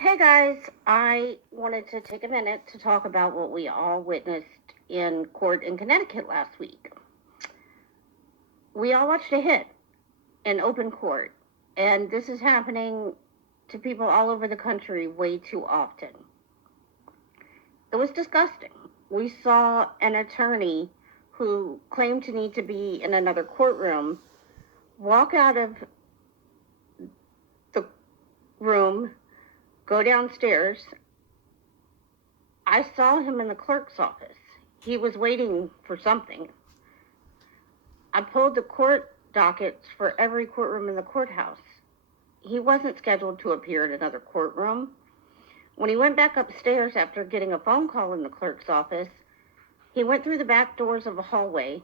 Hey guys, I wanted to take a minute to talk about what we all witnessed in court in Connecticut last week. We all watched a hit in open court, and this is happening to people all over the country way too often. It was disgusting. We saw an attorney who claimed to need to be in another courtroom walk out of the room, go downstairs. I saw him in the clerk's office. He was waiting for something. I pulled the court dockets for every courtroom in the courthouse. He wasn't scheduled to appear in another courtroom. When he went back upstairs after getting a phone call in the clerk's office, he went through the back doors of a hallway,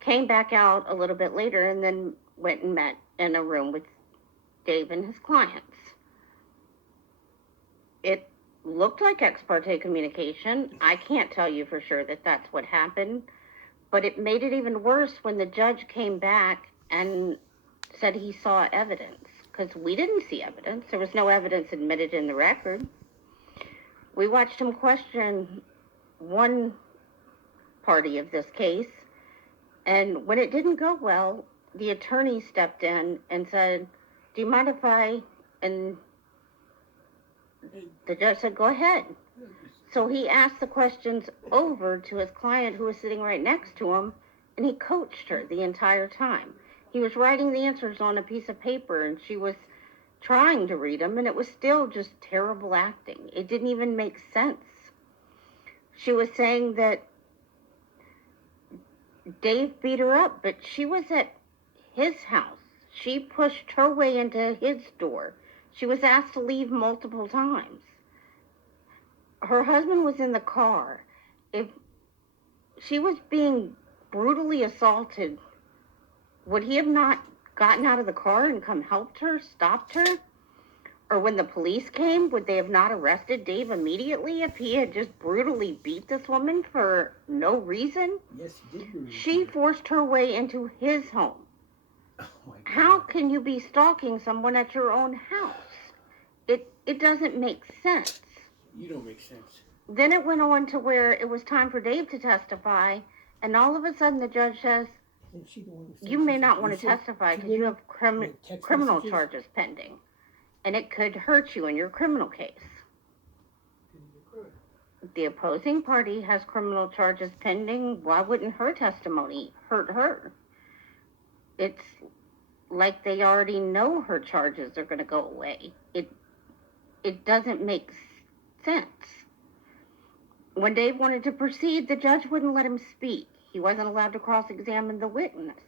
came back out a little bit later, and then went and met in a room with Dave and his clients. It looked like ex parte communication. I can't tell you for sure that that's what happened, but it made it even worse when the judge came back and said he saw evidence, because we didn't see evidence. There was no evidence admitted in the record. We watched him question one party of this case, and when it didn't go well, the attorney stepped in and said, "Do you mind if I..." And the judge said, "Go ahead." So he asked the questions over to his client, who was sitting right next to him, and he coached her the entire time. He was writing the answers on a piece of paper, and she was trying to read them, and it was still just terrible acting. It didn't even make sense. She was saying that Dave beat her up, but she was at his house. She pushed her way into his door. She was asked to leave multiple times. Her husband was in the car. If she was being brutally assaulted, would he have not gotten out of the car and come helped her, stopped her? Or when the police came, would they have not arrested Dave immediately if he had just brutally beat this woman for no reason? Yes, he did. She forced her way into his home. Oh my God. How can you be stalking someone at your own house? It doesn't make sense. You don't make sense. Then it went on to where it was time for Dave to testify, and all of a sudden the judge says, "You may not want to testify because you have criminal charges pending, and it could hurt you in your criminal case." The opposing party has criminal charges pending. Why wouldn't her testimony hurt her? It's like they already know her charges are going to go away. It doesn't make sense. When Dave wanted to proceed, the judge wouldn't let him speak. He wasn't allowed to cross-examine the witness.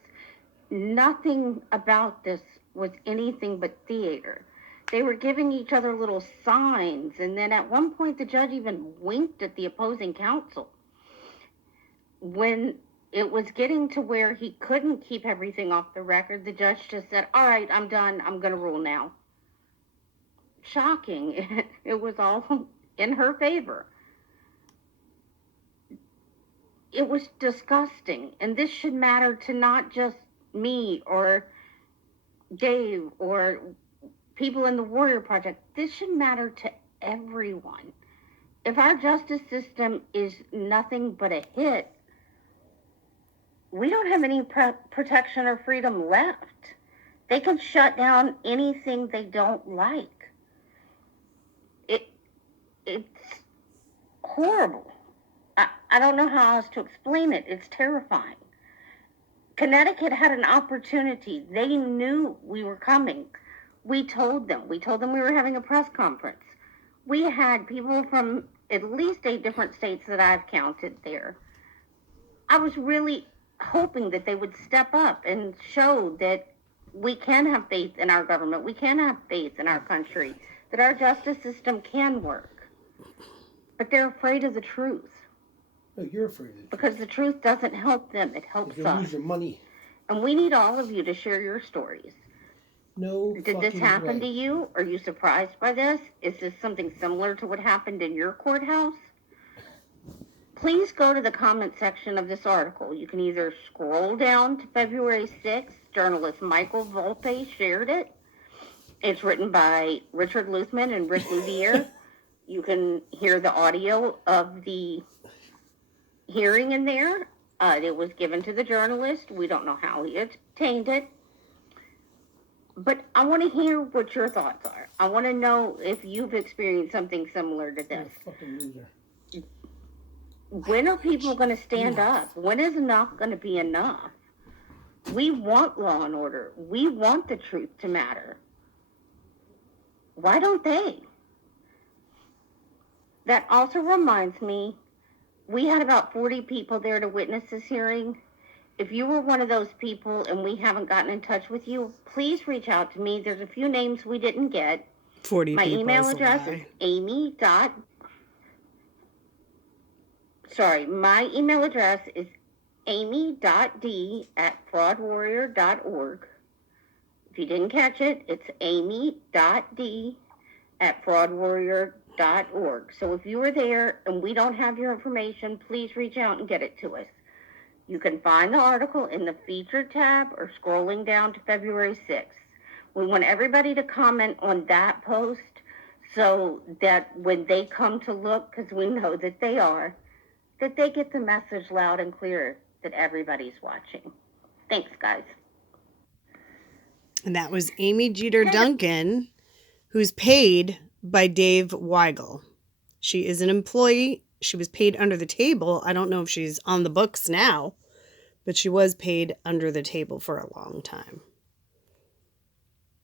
Nothing about this was anything but theater. They were giving each other little signs, and then at one point the judge even winked at the opposing counsel. When it was getting to where he couldn't keep everything off the record, the judge just said, "All right, I'm done. I'm going to rule now." Shocking. It was all in her favor. It was disgusting. And this should matter to not just me or Dave or people in the Warrior Project. This should matter to everyone. If our justice system is nothing but a hit, we don't have any protection or freedom left. They can shut down anything they don't like. It's horrible. I don't know how else to explain it. It's terrifying. Connecticut had an opportunity. They knew we were coming. We told them. We told them we were having a press conference. We had people from at least 8 different states that I've counted there. I was really hoping that they would step up and show that we can have faith in our government. We can have faith in our country, that our justice system can work. But they're afraid of the truth. No, you're afraid of the truth. Because the truth doesn't help them. It helps us. Lose your money. And we need all of you to share your stories. No. Did this happen to you? Are you surprised by this? Is this something similar to what happened in your courthouse? Please go to the comment section of this article. You can either scroll down to February 6th, journalist Michael Volpe shared it, It's written by Richard Luthman and Rick Louvier. You can hear the audio of the hearing in there. It was given to the journalist. We don't know how he obtained it. But I want to hear what your thoughts are. I want to know if you've experienced something similar to You're a this. fucking loser. When are people going to stand up? When is enough going to be enough? We want law and order. We want the truth to matter. Why don't they? That also reminds me, we had about 40 people there to witness this hearing. If you were one of those people and we haven't gotten in touch with you, please reach out to me. There's a few names we didn't get. 40 My people email is a address lie. is my email address is amy.d@fraudwarrior.org. If you didn't catch it, it's amy.d@fraudwarrior.org. So if you were there and we don't have your information, please reach out and get it to us. You can find the article in the featured tab or scrolling down to February 6th. We want everybody to comment on that post so that when they come to look, because we know that they are, that they get the message loud and clear that everybody's watching. Thanks, guys. And that was Amy Jeter Duncan, who's paid by Dave Weigel. She is an employee. She was paid under the table. I don't know if she's on the books now, but she was paid under the table for a long time.